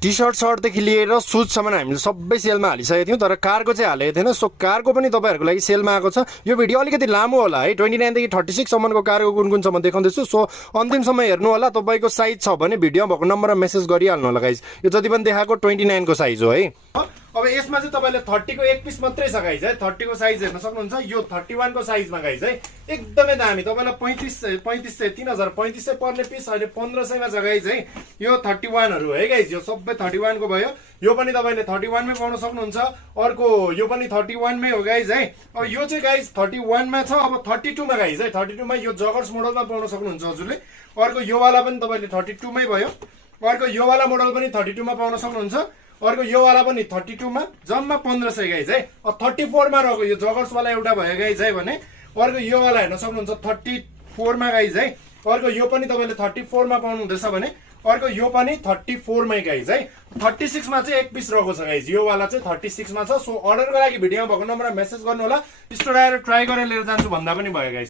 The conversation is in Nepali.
टी सर्टदेखि लिएर सुजसम्म हामीले सबै सेलमा हालिसकेको थियौँ, तर कारको चाहिँ हालेको थिएन। सो कारको पनि तपाईँहरूको लागि सेलमा आएको छ। यो भिडियो अलिकति लामो होला है, 29 देखि 36 सम्मको कारको कुन कुन छ म देखाउँदैछु। सो अन्तिमसम्म हेर्नु होला। तपाईँको साइज छ भने भिडियोमा भएको नम्बरमा मेसेज गरिहाल्नु होला गाइज। यो जति पनि देखाएको 29 को साइज हो है। अब यसमा चाहिँ तपाईँले 30 को एक पिस मात्रै छ गाइज है। 30 को साइज हेर्न सक्नुहुन्छ। यो 31 को साइजमा गाइज है, एकदमै दामी। तपाईँलाई 3500 पर्ने पिस अहिले 1500 मा छ गाइज है। यो 31हरू है गाइज, यो सबै 31 को भयो। यो पनि तपाईँले 31 मै पाउन सक्नुहुन्छ। अर्को यो पनि 31 मै हो गाइज है। अब यो चाहिँ गाइज 31 मा छ। अब 32 मा गाइज है, 32 मा यो जगर्स मोडलमा पाउन सक्नुहुन्छ हजुरले। अर्को यो वाला पनि तपाईँले 32 मै भयो। अर्को यो वाला मोडल पनि 32 मा पाउन सक्नुहुन्छ। अर्को यो वाला पनि 32 मा, जम्मा 1500 गाइज है। अब 34 मा रहेको यो जगर्स वाला एउटा भयो गाइज है भने। अर्को यो वाला हेर्न सक्नुहुन्छ 34 मा गाइज है। अर्को यो पनि तपाईँले 34 मा पाउनु हुँदैछ भने। अर्को यो पनि 34 मै गाइज है। 36 मा चाहिँ एक पिस रहेको छ गाइज। यो वाला चाहिँ 36 मा छ। सो अर्डरको लागि भिडियोमा भएको नम्बरमा मेसेज गर्नु होला। स्टोर आएर ट्राई गरेर लिएर जान्छु भन्दा पनि भयो गाइज।